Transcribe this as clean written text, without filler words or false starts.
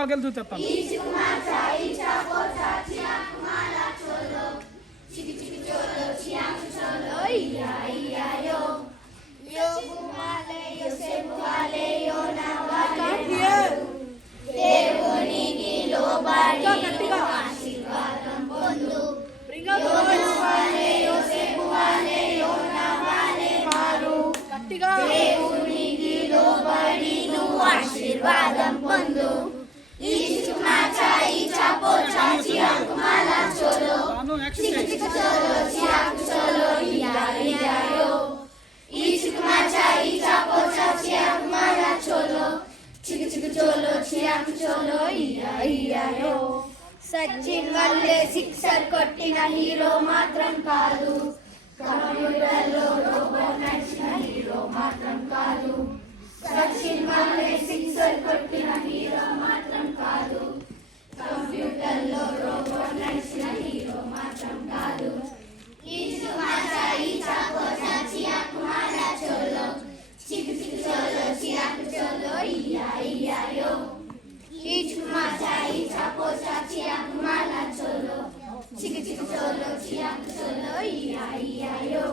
లోపలికి వెళ్ళి చూస్తాను. ఆశీర్వాదం పొందు ఈచు మాచా ఈచా పోచా చియాకు మాలా చోలో చిక్ చిక్ చోలో చియాకు చోలో ఇయా ఇయా యో ఈచు మాచా ఈచా పోచా చియాకు మాలా చోలో చిక్ చిక్ చోలో చియాకు చోలో ఇయా ఇయా యో సచిన్ వల్లే సిక్సర్ కొట్టిన హీరో మాత్రం కాదు కంప్యూటర్లో రోబో నడిచిన హీరో మాత్రం కాదు సచిన్ వల్లే సిక్సర్ కొట్టిన హీరో మాత్రం కాదు కంప్యూటర్లో రోబో నడిచిన హీరో మాత్రం కాదు ఈచు మాచా ఈచా పోచా చియాకు మాలా చోలో చిక్ చిక్ చోలో చియాకు చోలో ఇయా ఇయా యో ఈచు మాచా ఈచా పోచా చియాకు మాలా చోలో చిక్ చిక్ చోలో చియాకు చోలో ఇయా ఇయా యో.